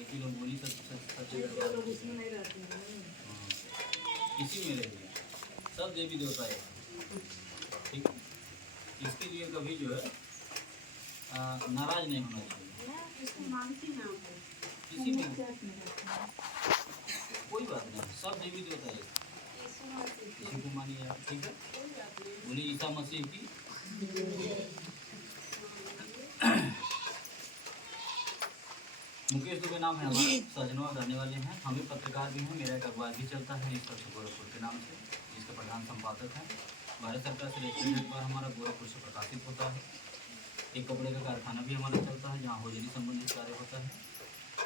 एक ही लोग बोली सब लोग उसमें नहीं रहते हैं। इसी में रहिए, सब देवी देवता है, ठीक। इसके लिए कभी जो है नाराज नहीं होना चाहिए। इसको मानती हैं आप? किसी में कोई बात नहीं, सब देवी देवता है, किसी को मानिए आप, ठीक है। बोले ईसा मसीह की। मुकेश दुबे नाम है हमारा, सजनवा रहने वाले हैं, हम भी पत्रकार भी हैं, मेरा एक अखबार भी चलता है इस वर्ष गोरखपुर के नाम से, जिसके प्रधान संपादक हैं। भारत सरकार से रजिस्टर्ड अखबार हमारा गोरखपुर से प्रकाशित होता है। एक कपड़े का कारखाना भी हमारा चलता है, जहाँ होजरी संबंधित कार्य होता है।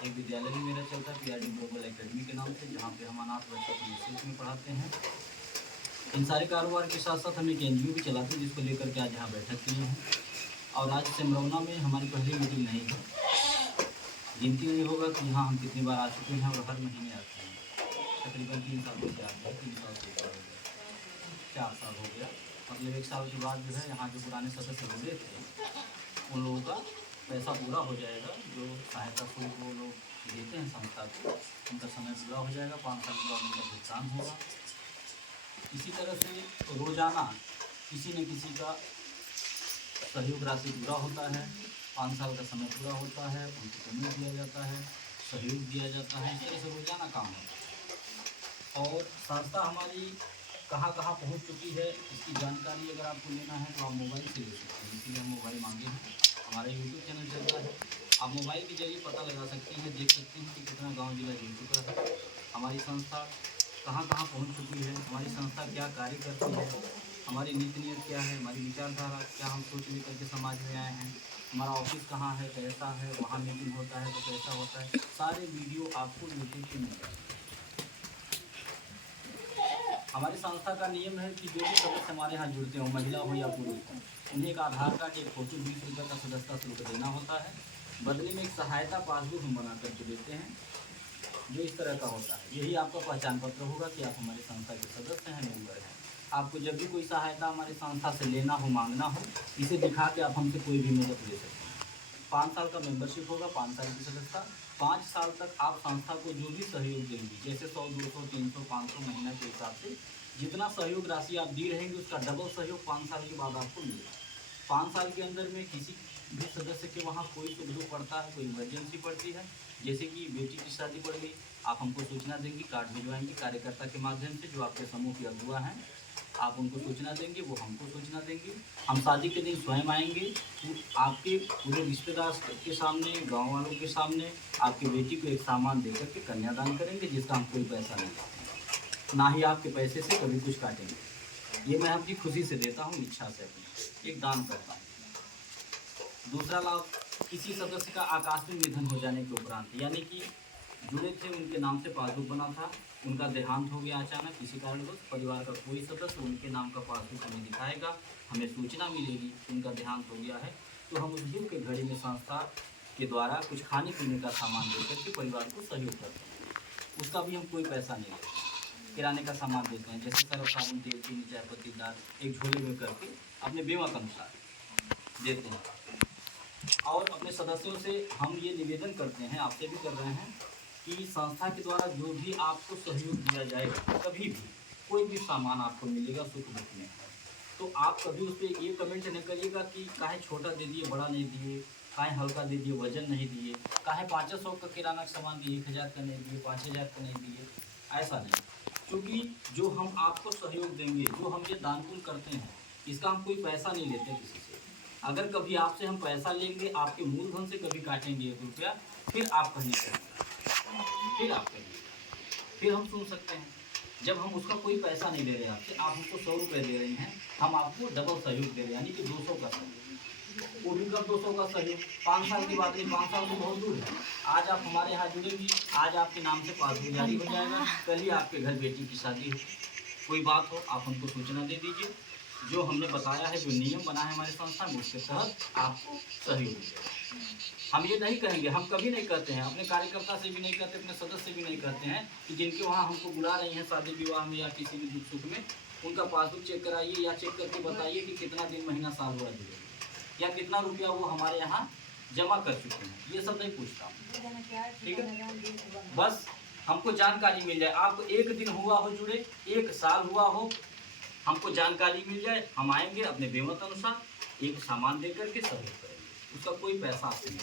एक विद्यालय भी मेरा चलता है PRD ग्लोबल एकेडमी के नाम से, जहाँ पे हम अनाथ बच्चों को निःशुल्क में पढ़ाते हैं। इन सारे कारोबार के साथ साथ हम एक NGO भी चलाते हैं, जिसको लेकर के आज यहाँ बैठक किए हैं। और आज सिमरौना में हमारी पहली मीटिंग नहीं है, गिनती नहीं होगा कि यहाँ हम कितनी बार आ चुके हैं, और हर महीने आते हैं। तकरीबन 3 सालों से आते हैं, 3 साल से ऊपर हो गया, 4 साल हो गया। मतलब 1 साल के बाद जो है यहाँ जो पुराने सदस्य जुड़े थे उन लोगों का पैसा पूरा हो जाएगा, जो सहायता शुल्क वो लोग देते हैं संस्था को, उनका समय पूरा हो जाएगा, 5 साल के बाद उनका भुगतान होगा। इसी तरह से रोज़ाना किसी न किसी का सहयोग राशि पूरा होता है, 5 साल का समय पूरा होता है, उनको पेमेंट दिया जाता है, सहयोग दिया जाता है। इस तरह से रोज़ाना काम होता है। और संस्था हमारी कहाँ कहाँ पहुँच चुकी है, इसकी जानकारी अगर आपको लेना है तो आप मोबाइल से ले सकते हैं, इसीलिए हम मोबाइल मांगे हैं। हमारा YouTube चैनल चलता है, आप मोबाइल के जरिए पता लगा सकते हैं, देख सकते हैं कि कितना गाँव जिला जुड़ चुका है, हमारी संस्था कहाँ कहाँ पहुँच चुकी है, हमारी संस्था क्या कार्य करती है, हमारी नीति नियत क्या है, हमारी विचारधारा क्या, हम सोच लेकर के समाज में आए हैं, हमारा ऑफिस कहाँ है, कैसा है, वहाँ मीटिंग होता है तो कैसा होता है, सारे वीडियो आपको यूट्यूब पे मिल जाएंगे। हमारी संस्था का नियम है कि जो भी सदस्य हमारे यहाँ जुड़ते हो, महिला हो या पुरुष हो, उन्हें एक आधार कार्ड, एक फोटो, 20 रुपये का सदस्यता शुल्क देना होता है। बदले में एक सहायता पासबुक हम बना करके देते हैं, जो इस तरह का होता है। यही आपका पहचान पत्र होगा कि आप हमारी संस्था के सदस्य हैं, मेंबर हैं। आपको जब भी कोई सहायता हमारी संस्था से लेना हो, मांगना हो, इसे दिखा के आप हमसे कोई भी मदद ले सकते हैं। 5 साल का मेंबरशिप होगा, 5 साल की सदस्यता। 5 साल तक आप संस्था को जो भी सहयोग देंगे, जैसे 100, 200, 300, 500 महीना के हिसाब से जितना सहयोग राशि आप दी रहेंगे, उसका डबल सहयोग 5 साल के बाद आपको मिलेगा। 5 साल के अंदर में किसी भी सदस्य के वहाँ कोई सुख दुख पड़ता है, कोई इमरजेंसी पड़ती है, जैसे कि बेटी की शादी पड़ गई, आप हमको सूचना देंगे, कार्ड भिजवाएंगे कार्यकर्ता के माध्यम से, जो आपके समूह के अगुआ हैं, आप उनको सूचना देंगे, वो हमको सूचना देंगे। हम शादी के दिन स्वयं आएंगे, आपके पूरे रिश्तेदार के सामने, गांव वालों के सामने आपकी बेटी को एक सामान देकर के कन्यादान करेंगे, जिसका हम कोई पैसा नहीं लेते, ना ही आपके पैसे से कभी कुछ काटेंगे। ये मैं अपनी खुशी से देता हूँ, इच्छा से अपनी एक दान करता हूँ। दूसरा लाभ, किसी सदस्य का आकस्मिक निधन हो जाने के उपरांत, यानी कि जुड़े थे, उनके नाम से पासबुक बना था, उनका देहांत हो गया अचानक किसी कारणवश, परिवार का कोई सदस्य उनके नाम का पासबुक हमें दिखाएगा, हमें सूचना मिलेगी कि उनका देहांत हो गया है, तो हम उस दुख के घड़ी में संस्था के द्वारा कुछ खाने पीने का सामान देकर के परिवार को सहयोग करते हैं। उसका भी हम कोई पैसा नहीं लेते, किराने का सामान देते हैं, जैसे सर्फ साबुन, तेल, चीनी, चाय पत्ती, दाल, एक झोले में करके अपने बेवा के अनुसार देते हैं। और अपने सदस्यों से हम ये निवेदन करते हैं, आपसे भी कर रहे हैं, कि संस्था के द्वारा जो भी आपको सहयोग दिया जाएगा, कभी भी कोई भी सामान आपको मिलेगा सुख दुख में, तो आप कभी उस पर ये कमेंट नहीं करिएगा कि काहे छोटा दे दिए, बड़ा नहीं दिए, काहे हल्का दे दिए, वजन नहीं दिए, काहे 500 का किराना का सामान दिए, 1000 का नहीं दिए, 5000 का नहीं दिए, ऐसा नहीं। क्योंकि जो हम आपको सहयोग देंगे, जो हम ये दान पुण्य करते हैं, इसका हम कोई पैसा नहीं लेते किसी से। अगर कभी आपसे हम पैसा लेंगे, आपके मूलधन से कभी काटेंगे 1 रुपया, फिर आप कहीं फिर आप कहिए, फिर हम सुन सकते हैं। जब हम उसका कोई पैसा नहीं ले रहे आपसे, आप हमको 100 रुपये दे रहे हैं, हम आपको डबल सहयोग दे रहे हैं, यानी कि 200 का सहयोग। वो भी कब 200 का सहयोग, 5 साल की बात नहीं, 5 साल तो बहुत दूर है। आज आप हमारे यहाँ जुड़ेंगी, आज आपके नाम से पासबुक जारी हो जाएगा, कल ही आपके घर बेटी की शादी हो, कोई बात हो, आप हमको सूचना दे दीजिए। जो हमने बताया है, जो नियम बना है हमारी संस्था में, उसके तहत आपको सहयोग मिलेगा। हम ये नहीं कहेंगे, हम कभी नहीं कहते हैं, अपने कार्यकर्ता से भी नहीं कहते, अपने सदस्य से भी नहीं कहते हैं कि जिनके वहाँ हमको बुला रही हैं शादी विवाह में या किसी भी दुख सुख में, उनका पासबुक चेक कराइए या चेक करके बताइए कि कितना दिन, महीना, साल हुआ जुड़े, या कितना रुपया वो हमारे यहाँ जमा कर चुके हैं, ये सब नहीं पूछता हूँ। ठीक है, बस हमको जानकारी मिल जाए। आपको एक दिन हुआ हो जुड़े, 1 साल हुआ हो, हमको जानकारी मिल जाए, हम आएंगे अपने बेमत अनुसार एक सामान दे करके सहयोग करेंगे, उसका कोई पैसा आपसे नहीं।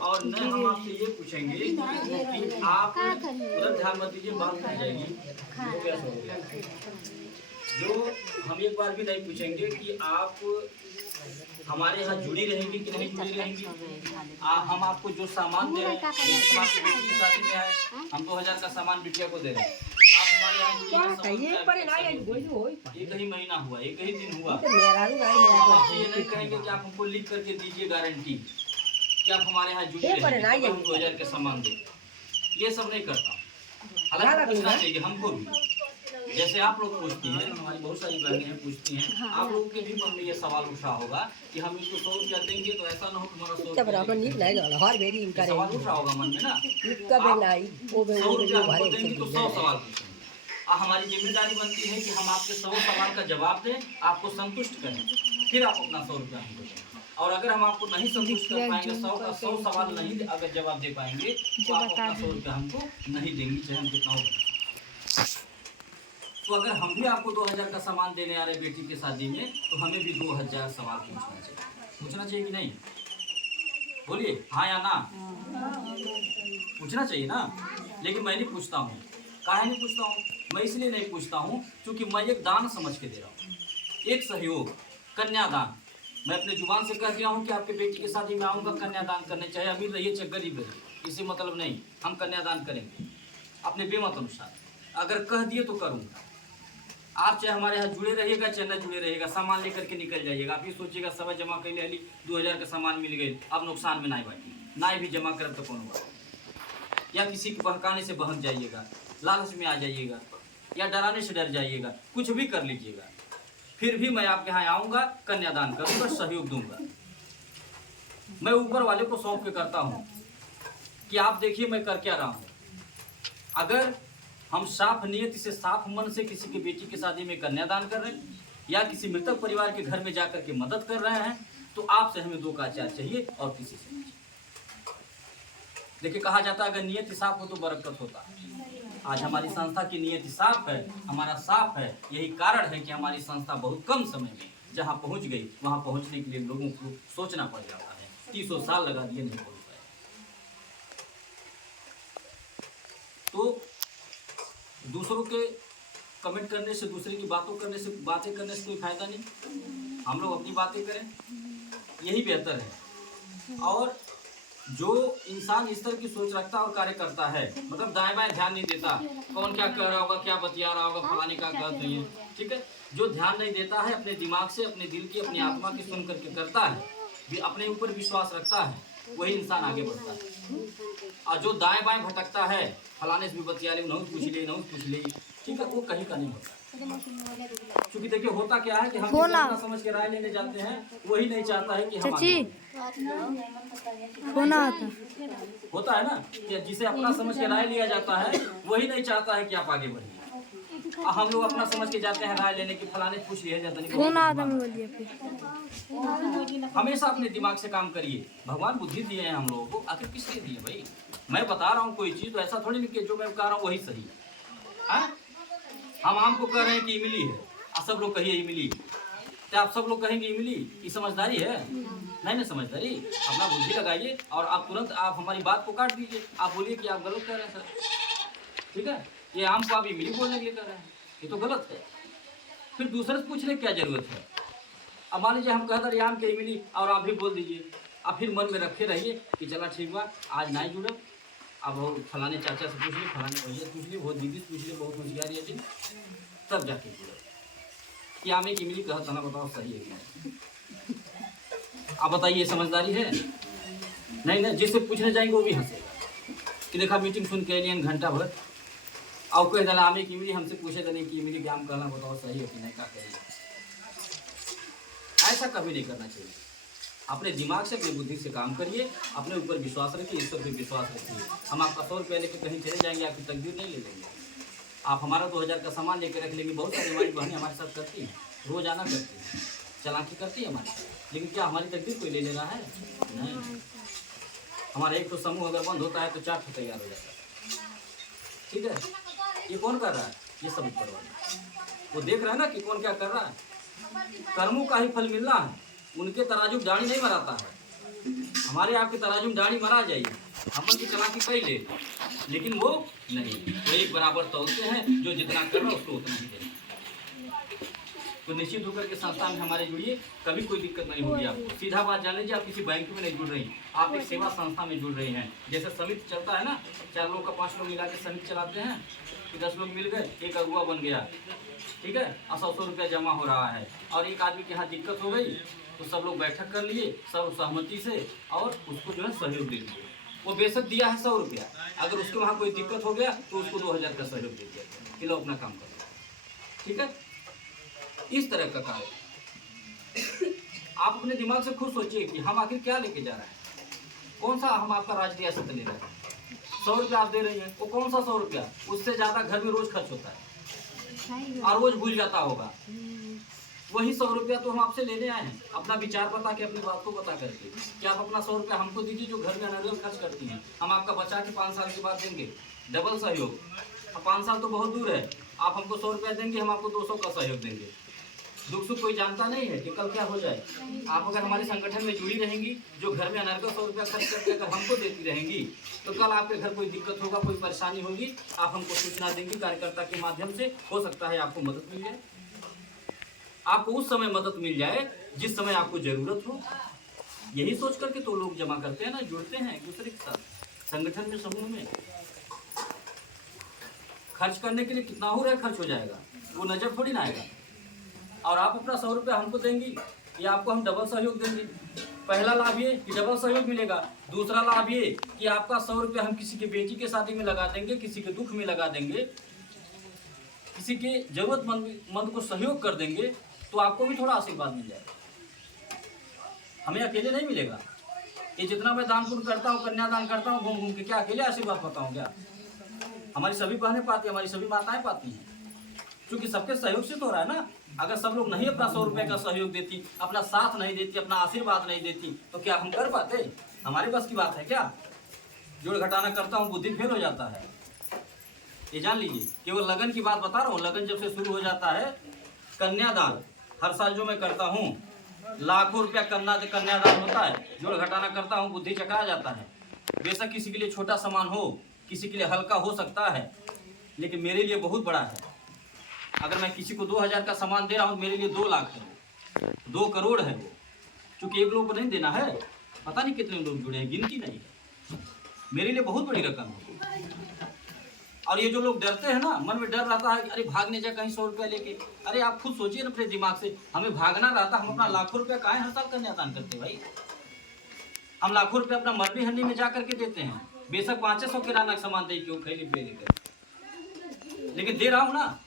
और न हम आपसे ये पूछेंगे कि आप उधर ध्यान मत दीजिए, बात हो जाएगी तो क्या हो गया। जो हम एक बार भी नहीं पूछेंगे कि आप हमारे यहाँ जुड़ी रहेंगी कि नहीं जुड़ी रहेंगी। हम आपको जो सामान दे रहे हैं, आपके बेटी की शादी में आए, हम 2000 का सामान बिटिया को दे रहे हैं, आप हमारे यहाँ एक ही महीना हुआ, एक ही दिन हुआ, हम आपसे ये नहीं कहेंगे कि आप हमको लिख करके दीजिए गारंटी कि आप हमारे यहाँ जुड़े रहेंगे, हम 2000 के सामान दें। ये सब नहीं करता। हालांकि पूछना चाहिए हमको भी, जैसे आप लोग पूछती हैं, हमारी बहुत सारी बहनें हैं पूछती हैं, आप लोगों के भी मन में ये सवाल उठा होगा कि हम इसको 100 रुपया देंगे तो ऐसा ना हो हमारा 100 रुपया सवाल उठा होगा मन में ना। 100 रुपया हमको देंगे तो 100 सवाल पूछेंगे। हमारी जिम्मेदारी बनती है कि हम आपके 100 सवाल का जवाब दें, आपको संतुष्ट करें, फिर आप अपना 100 रुपया हमको दें। और अगर हम आपको नहीं संतुष्ट कर पाएंगे, 100 का 100 सवाल नहीं अगर जवाब दे पाएंगे तो आप अपना 100 रुपया हमको नहीं देंगे, चाहे हम कितना हो। तो अगर हम भी आपको 2000 का सामान देने आ रहे बेटी की शादी में, तो हमें भी 2000 सवाल पूछना चाहिए कि नहीं? बोलिए हाँ या ना। पूछना चाहिए ना। लेकिन मैं नहीं पूछता हूँ। काहे नहीं पूछता हूँ? मैं इसलिए नहीं पूछता हूँ क्योंकि मैं एक दान समझ के दे रहा हूँ, एक सहयोग, कन्यादान। मैं अपने जुबान से कह दिया हूँ कि आपके बेटी की शादी में आऊँगा कन्यादान करने, चाहे अमीर रहिए चाहे गरीब रहिए, इसी मतलब नहीं, हम कन्यादान करेंगे अपने बेमत अनुसार। अगर कह दिए तो करूँगा। आप चाहे हमारे यहाँ जुड़े रहिएगा चाहे न जुड़े रहिएगा, सामान लेकर के निकल जाइएगा। आप ये सोचिएगा सब जमा कर ली, 2000 का सामान मिल गए, अब नुकसान में ना बाटी ना भी जमा कर तो कौन हुआ। या किसी के बहकाने से बहक जाइएगा, लालच में आ जाइएगा, या डराने से डर जाइएगा, कुछ भी कर लीजिएगा, फिर भी मैं आपके यहाँ आऊँगा, कन्यादान करूँगा, सहयोग दूंगा। मैं ऊपर वाले को सौंप के करता हूँ कि आप देखिए मैं कर क्या रहा हूँ। अगर हम साफ नियत से, साफ मन से किसी की बेटी की शादी में कन्यादान कर रहे हैं या किसी मृतक परिवार के घर में जाकर के मदद कर रहे हैं, तो आपसे हमें 2 का आचार चाहिए और किसी से नहीं। देखिए कहा जाता है अगर नियत साफ हो तो बरकत होता है। आज हमारी संस्था की नियत साफ है, हमारा साफ है। यही कारण है कि हमारी संस्था बहुत कम समय में जहां पहुंच गई, वहां पहुंचने के लिए लोगों को सोचना पड़ जाता है। 30 साल लगा दिए, नहीं पहुंच पाए। तो दूसरों के कमेंट करने से, दूसरे की बातें करने से कोई फायदा नहीं। हम लोग अपनी बातें करें, यही बेहतर है। और जो इंसान इस तरह की सोच रखता और कार्य करता है, मतलब दाएं बाएं ध्यान नहीं देता, कौन क्या कह रहा होगा, क्या बतिया रहा होगा, फलाने का गलत नहीं है, ठीक है। जो ध्यान नहीं देता है, अपने दिमाग से, अपने दिल की, अपनी आत्मा की सुन करके करता है, भी अपने ऊपर विश्वास रखता है, वही इंसान आगे बढ़ता है। और जो दाएं बाएं भटकता है, फलाने से भी बतिया ले, नहुस पूछ ले, ठीक है, वो कहीं का नहीं होता। क्योंकि देखिए होता क्या है कि हम अपना समझ के राय लेने जाते हैं, वही नहीं चाहता है कि हम होता है ना कि जिसे अपना समझ के राय लिया जाता है, वही नहीं चाहता है कि आप आगे बढ़िए। हम लोग अपना समझ के जाते हैं राय लेने की, फलाने पूछ लिया जाता नहीं। हमेशा अपने दिमाग से काम करिए। भगवान बुद्धि दिए हैं हम लोगों को, आखिर किस लिए दिए भाई? मैं बता रहा हूँ कोई चीज़, तो ऐसा थोड़ी नहीं कि जो मैं कह रहा हूँ वही सही है। हम आपको कह रहे हैं कि इमली है, आप सब लोग कहिए इमली, तो आप सब लोग कहेंगे इमली, ये समझदारी है? नहीं समझदारी। अपना बुद्धि लगाइए और आप तुरंत आप हमारी बात को काट दीजिए। आप बोलिए कि आप गलत कह रहे हैं सर, ठीक है, ये आम को आप इमली बोलने के लिए कर रहे हैं, ये तो गलत है। फिर दूसरे से पूछने की क्या जरूरत है? अब मान लीजिए हम कहते हैं आम के इमली और आप भी बोल दीजिए, आप फिर मन में रखे रहिए कि चला ठीक हुआ, आज नहीं जुड़े, अब फलाने चाचा से पूछ ली, फलाने भैया से पूछ ली, बहुत दीदी से पूछ ली, बहुत होशियारी है दिन, तब जाके जुड़े कि आम एक इमली कहता ना, बताओ सही है कि नहीं? आप बताइए समझदारी है? नहीं, जिससे पूछने जाएंगे वो भी हंसेगा कि देखा मीटिंग सुन के लिए घंटा भर और कह दिला आमे की इमली, हमसे पूछे नहीं कि इमली क्या कहना, बताओ सही है कि नहीं, क्या करिए। ऐसा कभी नहीं करना चाहिए। अपने दिमाग से, अपनी बुद्धि से काम करिए, अपने ऊपर विश्वास रखिए, ईश्वर पे विश्वास रखिए। हम आपका 100 रुपया लेकर कहीं चले जाएंगे, आपकी तकदीर नहीं ले लेंगे। आप हमारा 2000 का सामान लेकर रख लेंगे। बहुत सारी हमारी बहनें हमारे साथ करती हैं। रोजाना करती है, चालाकी करती है हमारी। लेकिन क्या हमारी तकदीर कोई ले रहा है? नहीं। हमारा एक तो समूह अगर बंद होता है तो 4 तैयार हो जाता है। ठीक है, ये कौन कर रहा है? ये सब ऊपर वाला। वो देख रहा है ना कि कौन क्या कर रहा है। कर्मों का ही फल मिलना है, उनके तराजू में दाढ़ी नहीं मराता है। हमारे आपके तराजू में दाढ़ी मरा जाइए, हम की चालाकी कई ले, लेकिन वो नहीं, वो एक बराबर तोलते हैं, जो जितना कर रहा है उसको उतना ही दे। तो निश्चित होकर के संस्था में हमारे जुड़िए, कभी कोई दिक्कत नहीं होगी आपको। सीधा बात जान लीजिए, आप किसी बैंक में नहीं जुड़ रही, आप एक सेवा संस्था में जुड़ रही हैं। जैसे समिति चलता है ना, 4 लोग का 5 लोग मिला के समिति चलाते हैं कि 10 लोग मिल गए, एक अगुआ बन गया, ठीक है, 100 रुपया जमा हो रहा है, और एक आदमी के यहाँ दिक्कत हो गई तो सब लोग बैठक कर लिए सब सहमति से, और उसको जो है सहयोग दे दिए। वो बेशक दिया है 100 रुपया, अगर उसके वहाँ कोई दिक्कत हो गया तो उसको 2000 का सहयोग दे दिया कि लो अपना काम करो। ठीक है, इस तरह का कार्य। आप अपने दिमाग से खुद सोचिए कि हम आखिर क्या लेके जा रहे हैं, कौन सा हम आपका राज्य रियासत ले रहे हैं। 100 रुपया आप दे रही हैं, वो कौन सा 100 रुपया, उससे ज़्यादा घर में रोज खर्च होता है और रोज भूल जाता होगा। वही 100 रुपया तो हम आपसे लेने आए हैं, अपना विचार बता के, अपनी बात को बता करके कि आप अपना 100 रुपया हमको दीजिए जो घर में अनर्गल खर्च करती हैं, हम आपका बचा के 5 साल के बाद देंगे, डबल सहयोग। अब 5 साल तो बहुत दूर है, आप हमको 100 रुपया देंगे, हम आपको 200 का सहयोग देंगे। दुख सुख कोई जानता नहीं है कि कल क्या हो जाए। आप अगर हमारे संगठन में जुड़ी रहेंगी, जो घर में अनर्गल 100 रुपया खर्च करके अगर हमको देती रहेंगी, तो कल आपके घर कोई दिक्कत होगा, कोई परेशानी होगी, आप हमको सूचना देंगी, कार्यकर्ता के माध्यम से हो सकता है आपको मदद मिल जाए। आपको उस समय मदद मिल जाए जिस समय आपको जरूरत हो। यही सोच करके तो लोग जमा करते हैं ना, जुड़ते हैं एक दूसरे के साथ संगठन में, समूह में। खर्च करने के लिए कितना हो रहा है, खर्च हो जाएगा, वो नजर थोड़ी ना आएगा। और आप अपना 100 रुपया हमको देंगी, या आपको हम डबल सहयोग देंगे। पहला लाभ ये कि डबल सहयोग मिलेगा, दूसरा लाभ ये कि आपका 100 रुपया हम किसी की बेटी के शादी में लगा देंगे, किसी के दुख में लगा देंगे, किसी के जरूरतमंद को सहयोग कर देंगे, तो आपको भी थोड़ा आशीर्वाद मिल जाएगा। हमें अकेले नहीं मिलेगा। ये जितना मैं दान पुण्य करता हूँ, कन्यादान करता हूँ, घूम घूम के, क्या अकेले आशीर्वाद पाता हूँ क्या? हमारी सभी बहनें पाती हैं, हमारी सभी माताएं पाती हैं, क्योंकि सबके सहयोग से तो हो रहा है ना। अगर सब लोग नहीं अपना 100 रुपये का सहयोग देती, अपना साथ नहीं देती, अपना आशीर्वाद नहीं देती, तो क्या हम कर पाते? हमारे बस की बात है क्या? जोड़ घटाना करता हूँ, बुद्धि फेल हो जाता है, ये जान लीजिए। केवल लगन की बात बता रहा हूँ, लगन जब से शुरू हो जाता है, कन्यादान हर साल जो मैं करता हूँ, लाखों रुपया कन्यादान होता है, जोड़ घटाना करता हूँ, बुद्धि चकरा जाता है। बेशक किसी के लिए छोटा सामान हो, किसी के लिए हल्का हो सकता है, लेकिन मेरे लिए बहुत बड़ा है। अगर मैं किसी को 2000 का सामान दे रहा हूँ, मेरे लिए 2 लाख है, 2 करोड़ है वो, क्योंकि एक लोग को नहीं देना है, पता नहीं कितने लोग जुड़े हैं, गिनती नहीं है, मेरे लिए बहुत बड़ी रकम है। और ये जो लोग डरते हैं ना, मन में डर रहता है कि अरे भागने जा कहीं 100 रुपया लेके। अरे आप खुद सोचिए ना अपने दिमाग से, हमें भागना रहता, हम अपना लाखों रुपया काहे हर साल कन्यादान करते भाई? हम लाखों रुपया अपना मरनी हंडी में जा करके देते हैं, बेशक 500 किराना का सामान दे के खैली पे लेकर, लेकिन दे रहा हूँ ना,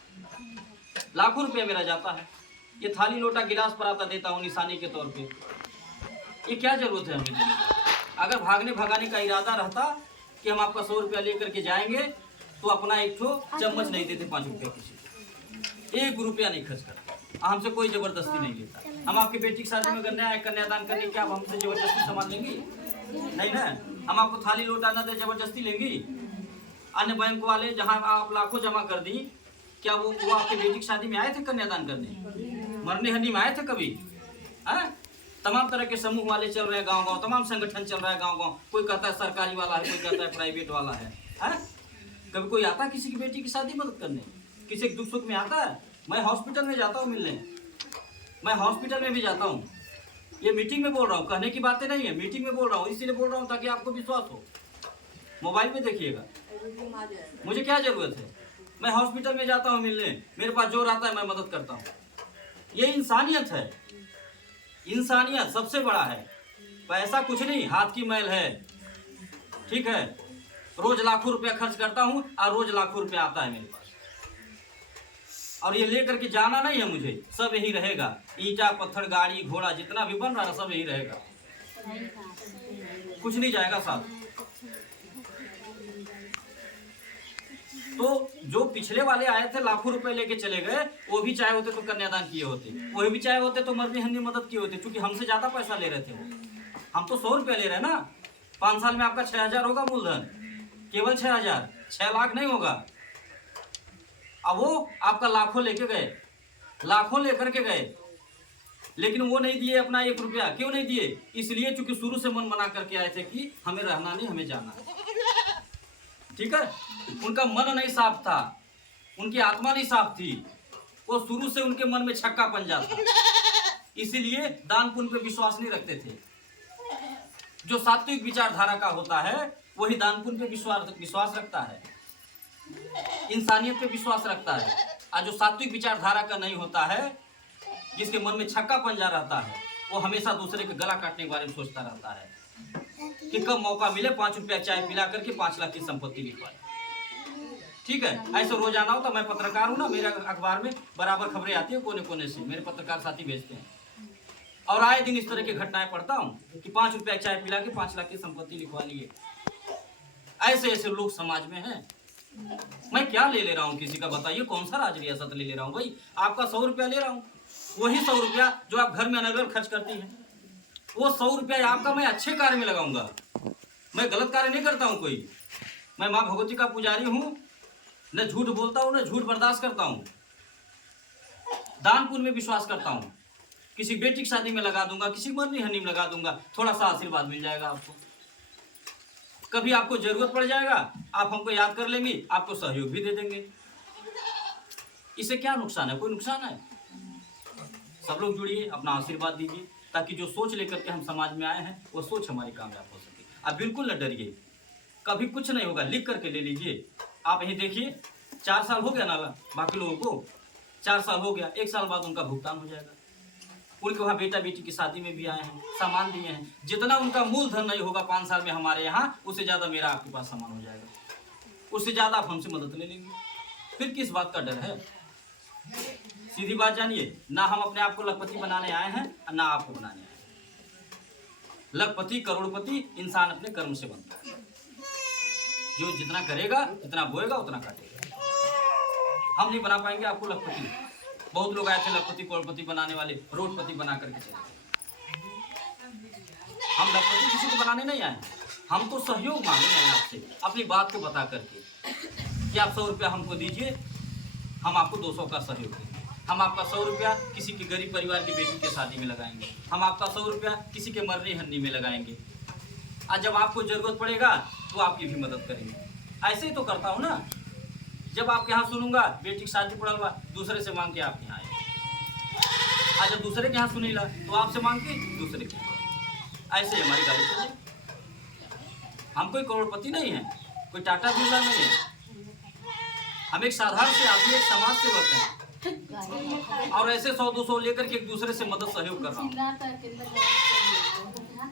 लाखों रुपया मेरा जाता है। ये थाली लोटा गिलास पर आता देता हूँ निशानी के तौर पे। ये क्या जरूरत है हमें देने की? अगर भागने भगाने का इरादा रहता कि हम आपका 100 रुपया लेकर के जाएंगे, तो अपना एक ठो चम्मच नहीं देते 5 रुपया किसी को, 1 रुपया नहीं खर्च करता, हमसे कोई जबरदस्ती नहीं लेता। हम आपकी बेटी की शादी में करने आए, कन्यादान करने, क्या आप हमसे जबरदस्ती सामान लेंगी? नहीं ना। हम आपको थाली लोटा ना दे जबरदस्ती लेंगी? अन्य बैंक वाले जहाँ आप लाखों जमा कर दी, क्या वो आपके बेटी की शादी में आए थे कन्यादान करने? मरने हंडी में आए थे कभी? तमाम तरह के समूह वाले चल रहे हैं गांव गांव, तमाम संगठन चल रहा है गांव गांव, कोई कहता है सरकारी वाला है, कोई कहता है प्राइवेट वाला है। कभी कोई आता है किसी की बेटी की शादी मदद करने, किसी के दुख सुख में आता है? मैं हॉस्पिटल में जाता हूँ मिलने, मैं हॉस्पिटल में भी जाता हूँ। ये मीटिंग में बोल रहा हूँ, कहने की बातें नहीं है, मीटिंग में बोल रहा हूँ, इसीलिए बोल रहा हूँ ताकि आपको विश्वास हो। मोबाइल में देखिएगा, मुझे क्या जरूरत है, मैं हॉस्पिटल में जाता हूँ मिलने, मेरे पास जो रहता है मैं मदद करता हूँ। ये इंसानियत है, इंसानियत सबसे बड़ा है, पैसा कुछ नहीं, हाथ की मैल है। ठीक है, रोज लाखों रुपया खर्च करता हूँ और रोज लाखों रुपया आता है मेरे पास, और ये लेकर के जाना नहीं है मुझे, सब यही रहेगा। ईंटा पत्थर गाड़ी घोड़ा जितना भी बन रहा है सब यही रहेगा, कुछ नहीं जाएगा साथ। तो जो पिछले वाले आए थे लाखों रुपए लेके चले गए, वो भी चाहे होते तो कन्यादान किए होते, वही भी चाहे होते तो मरनी हन्नी मदद किए होते, क्योंकि हमसे ज्यादा पैसा ले रहे थे वो। हम तो 100 रुपया ले रहे हैं ना। 5 साल में आपका 6000 होगा मूलधन, केवल 6000, 6 लाख नहीं होगा। अब वो आपका लाखों लेके गए, लाखों लेकर के गए, लेकिन वो नहीं दिए अपना 1 रुपया। क्यों नहीं दिए? इसलिए चूंकि शुरू से मन बना करके आए थे कि हमें रहना नहीं, हमें जाना है। ठीक है, उनका मन नहीं साफ था, उनकी आत्मा नहीं साफ थी, वो शुरू से उनके मन में छक्का पंजा था, इसीलिए दान पुण्य पे विश्वास नहीं रखते थे। जो सात्विक विचारधारा का होता है वही दान पुण्य पे विश्वास रखता है, इंसानियत पे विश्वास रखता है। और जो सात्विक विचारधारा का नहीं होता है, जिसके मन में छक्का पंजा रहता है, वो हमेशा दूसरे के गला काटने के बारे में सोचता रहता है कि कब मौका मिले 5 रुपया चाय पिला करके 5 लाख की संपत्ति लिखवाए। ठीक है, ऐसे रोजाना हो तो मैं पत्रकार हूँ ना, मेरे अखबार में बराबर खबरें आती है कोने कोने से, मेरे पत्रकार साथी भेजते हैं, और आए दिन इस तरह की घटनाएं पढ़ता हूँ कि 5 रुपया चाय पिला के 5 लाख की संपत्ति लिखवा लिए। ऐसे ऐसे लोग समाज में हैं। मैं क्या ले रहा हूँ किसी का, बताइए कौन सा राज रियासत ले रहा हूँ? भाई आपका 100 रुपया ले रहा हूँ, वही 100 रुपया जो आप घर में अनर्गल खर्च करती हैं, वो 100 रुपया आपका मैं अच्छे कार्य में लगाऊंगा। मैं गलत कार्य नहीं करता हूँ कोई। मैं माँ भगवती का पुजारी हूँ, न झूठ बोलता हूँ, न झूठ बर्दाश्त करता हूँ, दान पुण्य में विश्वास करता हूँ। किसी बेटी की शादी में लगा दूंगा, किसी मरनी हनी में लगा दूंगा, थोड़ा सा आशीर्वाद मिल जाएगा आपको। कभी आपको जरूरत पड़ जाएगा, आप हमको याद कर लेंगे, आपको सहयोग भी दे देंगे। इससे क्या नुकसान है? कोई नुकसान है? सब लोग जुड़िए, अपना आशीर्वाद दीजिए, ताकि जो सोच लेकर के हम समाज में आए हैं वो सोच हमारी कामयाब हो सके। आप बिल्कुल न डरिए, कभी कुछ नहीं होगा, लिख करके ले लीजिए। आप यही देखिए, 4 साल हो गया ना बाकी लोगों को, 4 साल हो गया, 1 साल बाद उनका भुगतान हो जाएगा। उनके वहाँ बेटा बेटी की शादी में भी आए हैं, सामान दिए हैं। जितना उनका मूलधन नहीं होगा 5 साल में हमारे यहाँ, उससे ज़्यादा मेरा आपके पास सामान हो जाएगा, उससे ज़्यादा आप हमसे मदद ले लेंगे। फिर किस बात का डर है? सीधी बात जानिए, ना हम अपने आप को लखपति बनाने आए हैं और ना आपको बनाने आए हैं। लखपति करोड़पति इंसान अपने कर्म से बनता है। जो जितना करेगा, जितना बोएगा, उतना काटेगा। हम नहीं बना पाएंगे आपको लखपति। बहुत लोग आए थे लखपति करोड़पति बनाने वाले, रोडपति बना करके चले। हम लखपति किसी को बनाने नहीं आए, हम तो सहयोग मांगने आए आपसे, अपनी बात को बता करके कि आप 100 रुपया हमको दीजिए, हम आपको 200 का सहयोग देंगे। हम आपका 100 रुपया किसी के गरीब परिवार की बेटी के शादी में लगाएंगे, हम आपका 100 रुपया किसी के मरनी हन्नी में लगाएंगे, और जब आपको जरूरत पड़ेगा तो आपकी भी मदद करेंगे। ऐसे ही तो करता हूँ ना। जब आपके यहाँ सुनूंगा बेटी की शादी पड़ल बा, दूसरे से मांग के आपके यहाँ आए, और जब दूसरे के यहाँ सुनीला तो आपसे मांग के दूसरे के यहाँ। ऐसे हमारी गाड़ी चल रही। हम कोई करोड़पति नहीं है, कोई टाटा बिरला नहीं है, हम एक साधारण से आदमी, एक समाज सेवक हैं, और ऐसे 100-200 लेकर के एक दूसरे से मदद सहयोग कर रहा हूँ।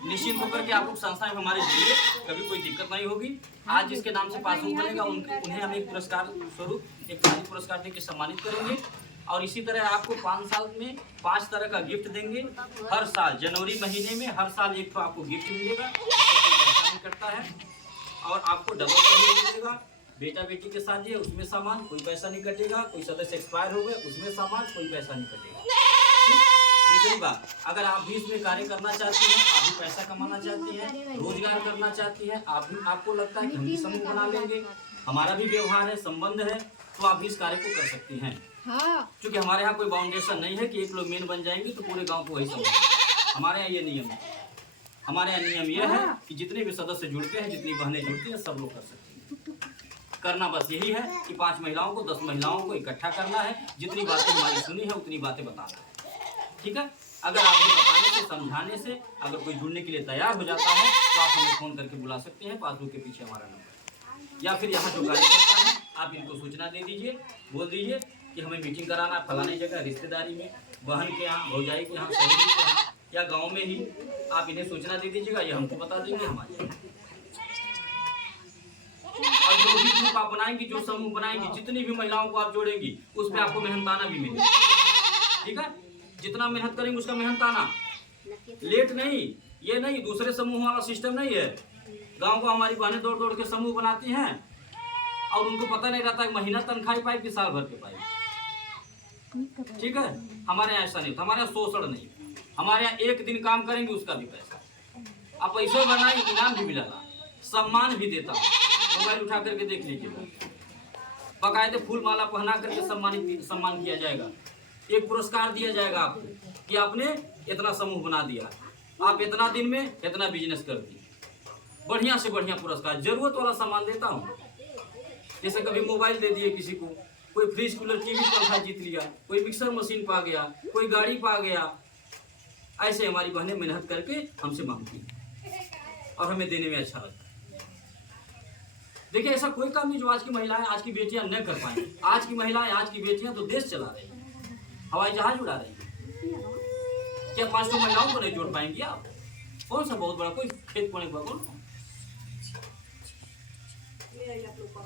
निश्चित होकर के आप लोग संस्थाएं हमारे जुड़िए, कभी कोई दिक्कत नहीं होगी। आज जिसके नाम से पासबुक बनेगा उन्हें हम एक पुरस्कार स्वरूप एक पारित पुरस्कार देकर सम्मानित करेंगे, और इसी तरह आपको 5 साल में 5 तरह का गिफ्ट देंगे। हर साल जनवरी महीने में हर साल एक तो आपको गिफ्ट मिलेगा, करता है, और आपको डबल सहयोग मिलेगा। बेटा बेटी के शादी है, उसमें सामान, कोई पैसा नहीं कटेगा। कोई सदस्य एक्सपायर हो गए, उसमें सामान, कोई पैसा नहीं कटेगा। दूसरी बात, अगर आप भी इसमें कार्य करना चाहती हैं, आप भी पैसा कमाना चाहती हैं, रोजगार करना चाहती हैं, आपको लगता है कि हम भी समूह बना लेंगे, हमारा भी व्यवहार है, संबंध है, तो आप भी इस कार्य को कर सकती हैं। क्योंकि हमारे यहाँ कोई बाउंडेशन नहीं है कि एक लोग मेन बन जाएंगे तो पूरे गाँव को वही समझ। हमारे यहाँ ये नियम है। हमारे यहाँ नियम यह है कि जितने भी सदस्य जुड़ते हैं, जितनी बहनें जुड़ती हैं, सब लोग कर सकते हैं। करना बस यही है कि 5 महिलाओं को, 10 महिलाओं को इकट्ठा करना है। जितनी बातें हमारी सुनी है उतनी बातें बताना है। ठीक है, अगर आप भी बताने से, समझाने से अगर कोई जुड़ने के लिए तैयार हो जाता है तो आप हमें फ़ोन करके बुला सकते हैं। पासबुक के पीछे हमारा नंबर, या फिर यहाँ जो कार्यकर्ता है आप इनको सूचना दे दीजिए, बोल दीजिए कि हमें मीटिंग कराना है फलाने जगह, रिश्तेदारी में, बहन के यहाँ, भौजाई के यहाँ, सहेली के यहाँ, या गाँव में ही। आप इन्हें सूचना दे दीजिएगा, ये हमको बता देंगे, हम आ जाएंगे। और जो भी ग्रुप आप बनाएंगी, जो समूह बनाएंगी, जितनी भी महिलाओं को आप जोड़ेंगी, उस पर आपको मेहनताना भी मिलेगा। ठीक है, जितना मेहनत करेंगे उसका मेहनताना, लेट नहीं। ये नहीं, दूसरे समूह वाला सिस्टम नहीं है। गांव को हमारी बहनें दौड़ दौड़ के समूह बनाती हैं, और उनको पता नहीं रहता है महीना तनख्वाह ही पाए कि साल भर के पाए। ठीक है, हमारे यहाँ ऐसा नहीं होता, हमारे यहाँ शोषण नहीं, हमारे यहाँ एक दिन काम करेंगे उसका भी पैसा, आप पैसे बनाए, इनाम भी मिला, सम्मान भी देता हूँ। मोबाइल उठा करके देख लीजिएगा, बाकायदे फूल माला पहना करके सम्मान किया जाएगा, एक पुरस्कार दिया जाएगा आपको कि आपने इतना समूह बना दिया, आप इतना दिन में इतना बिजनेस कर दिए, बढ़िया से बढ़िया पुरस्कार, जरूरत वाला सामान देता हूँ। जैसे कभी मोबाइल दे दिए किसी को, कोई फ्रिज कूलर टीवी पंखा जीत लिया, कोई मिक्सर मशीन पा गया, कोई गाड़ी पा गया। ऐसे हमारी बहनें मेहनत करके हमसे मांगती और हमें देने में अच्छा लगता है। देखिए, ऐसा कोई काम नहीं जो आज की महिलाएं, आज की बेटियां न कर पाएं। आज की महिलाएं, आज की बेटियां तो देश चला रही हैं, हवाई जहाज उड़ा रही हैं। क्या 500 महिलाओं को नहीं जोड़ पाएंगी आप? कौन सा बहुत बड़ा कोई खेत पड़े बगल?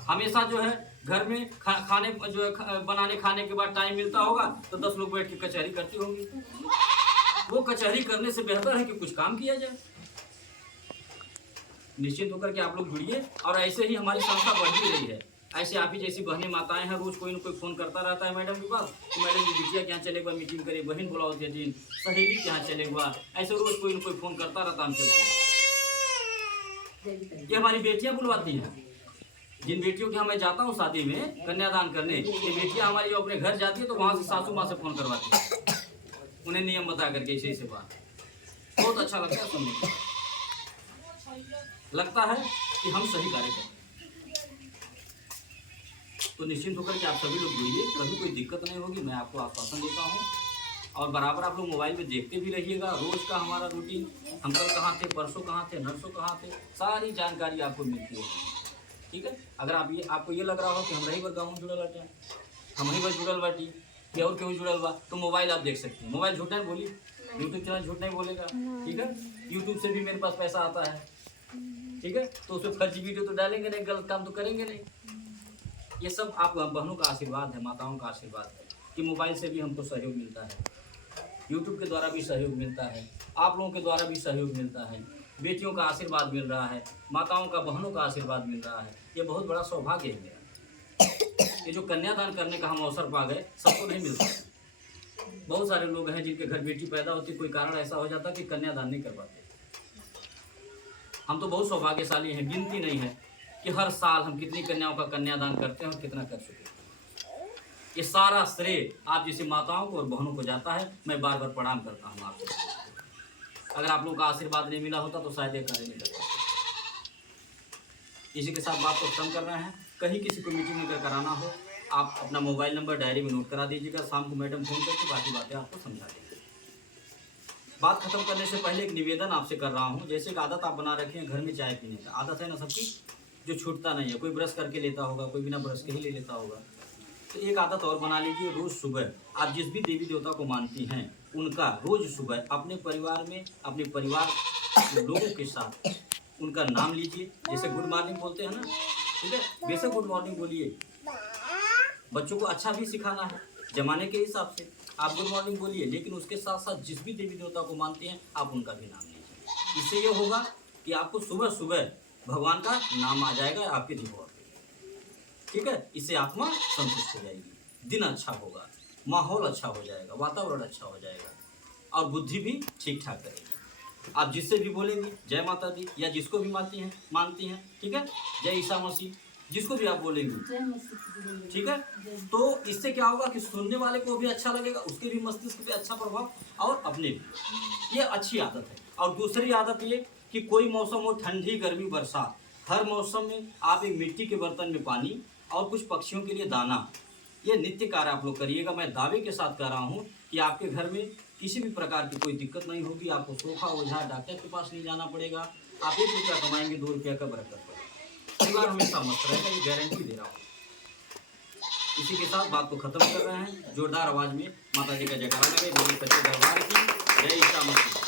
हमेशा जो है घर में खाने जो है बनाने खाने के बाद टाइम मिलता होगा तो 10 लोग बैठ के कचहरी करती होंगी। वो कचहरी करने से बेहतर है कि कुछ काम किया जाए। निश्चित होकर के आप लोग जुड़िए और ऐसे ही हमारी संस्था बढ़ती रही है। ऐसे आप ही जैसी बहनें माताएं हैं, रोज कोई न कोई फोन करता रहता है मैडम के पास कि मैडम जी बिटिया के यहाँ चले हुआ मीटिंग करे, बहन बुलाओ दिन, सहेली के यहाँ चले हुआ, ऐसे रोज कोई न कोई फोन करता रहता हमसे। ये हमारी बेटियां बुलवाती हैं। जिन बेटियों के यहाँ मैं जाता हूँ शादी में कन्यादान करने, ये बेटियां हमारी अपने घर जाती है तो वहाँ से सासू माँ से फोन करवाती है, उन्हें नियम बता करके ऐसे बात। बहुत अच्छा लगता है सुनने को, लगता है कि हम सही कार्य करते हैं। तो निश्चिंत होकर के आप सभी लोग जुड़िए, कभी कोई दिक्कत नहीं होगी, मैं आपको आश्वासन देता हूँ। और बराबर आप लोग मोबाइल में देखते भी रहिएगा, रोज का हमारा रूटीन, हम कल कहाँ थे, परसों कहाँ थे, नरसों कहाँ थे, सारी जानकारी आपको मिलती है। ठीक है, अगर आपको ये लग रहा हो कि हम रही बार गाँव जुड़ल बाटे, हम ही बस जुड़ल बाटी कि और केहू जुड़ल बा, तो मोबाइल आप देख सकते हैं। मोबाइल झूठ नहीं बोली, यूट्यूब चैनल झूठ नहीं बोलेगा। ठीक है, यूट्यूब से भी मेरे पास पैसा आता है। ठीक है, तो उसमें फर्जी वीडियो तो डालेंगे नहीं, गलत काम तो करेंगे नहीं। ये सब आप बहनों का आशीर्वाद है, माताओं का आशीर्वाद है कि मोबाइल से भी हमको सहयोग मिलता है, यूट्यूब के द्वारा भी सहयोग मिलता है, आप लोगों के द्वारा भी सहयोग मिलता है, बेटियों का आशीर्वाद मिल रहा है, माताओं का, बहनों का आशीर्वाद मिल रहा है। ये बहुत बड़ा सौभाग्य है मेरा। ये जो कन्यादान करने का हम अवसर पा गए, सबको नहीं मिलता। बहुत सारे लोग हैं जिनके घर बेटी पैदा होती, कोई कारण ऐसा हो जाता कि कन्यादान नहीं कर पाते। हम तो बहुत सौभाग्यशाली हैं, गिनती नहीं है कि हर साल हम कितनी कन्याओं का कन्यादान करते हैं और कितना कर चुके हैं। ये सारा श्रेय आप जैसी माताओं को और बहनों को जाता है। मैं बार बार प्रणाम करता हूँ आपसे। अगर आप लोगों का आशीर्वाद नहीं मिला होता तो शायद ये कार्य नहीं कर पाते। इसी के साथ बात को खत्म कर रहे हैं। कहीं किसी को मीटिंग अगर कराना हो, आप अपना मोबाइल नंबर डायरी में नोट करा दीजिएगा, शाम को मैडम फोन करके बाकी बातें आपको समझा देंगे। बात खत्म करने से पहले एक निवेदन आपसे कर रहा हूँ। जैसे एक आदत आप बना रखे हैं घर में चाय पीने का, आदत है ना सबकी, जो छूटता नहीं है। कोई ब्रश करके लेता होगा, कोई बिना ब्रश के ही ले लेता होगा। तो एक आदत और बना लीजिए, रोज़ सुबह आप जिस भी देवी देवता को मानती हैं उनका रोज़ सुबह अपने परिवार में, अपने परिवार लोगों के साथ उनका नाम लीजिए। जैसे गुड मॉर्निंग बोलते हैं ना, ठीक है, बेशक गुड मॉर्निंग बोलिए। बच्चों को अच्छा भी सिखाना है जमाने के हिसाब से, आप गुड मॉर्निंग बोलिए, लेकिन उसके साथ साथ जिस भी देवी देवता को मानते हैं आप उनका भी नाम लीजिए। इससे ये होगा कि आपको सुबह सुबह भगवान का नाम आ जाएगा आपके जीवन में। ठीक है, इससे आत्मा संतुष्ट हो जाएगी, दिन अच्छा होगा, माहौल अच्छा हो जाएगा, वातावरण अच्छा हो जाएगा और बुद्धि भी ठीक ठाक रहेगी। आप जिससे भी बोलेंगे जय माता दी, या जिसको भी मानती हैं, ठीक है, जय ईसा मसीह, जिसको भी आप बोलेंगे, ठीक है, तो इससे क्या होगा कि सुनने वाले को भी अच्छा लगेगा, उसके भी मस्तिष्क पे अच्छा प्रभाव और अपने भी। ये अच्छी आदत है। और दूसरी आदत ये कि कोई मौसम हो, ठंडी गर्मी बरसात, हर मौसम में आप एक मिट्टी के बर्तन में पानी और कुछ पक्षियों के लिए दाना, ये नित्य कार्य आप लोग करिएगा। मैं दावे के साथ कह रहा हूँ कि आपके घर में किसी भी प्रकार की कोई दिक्कत नहीं होगी। आपको सोखा ओझा डॉक्टर के पास नहीं जाना पड़ेगा। आप 1 रुपया कमाएंगे, 2 रुपया का बरकत पड़ेगा, परिवार हमेशा मस्त रहेगा, ये गारंटी दे रहा हूँ। इसी के साथ बात को खत्म कर रहे हैं। जोरदार आवाज में माता जी का जयकारा करें, बोलिए सच्चे दरबार की जय ईसा मसीह।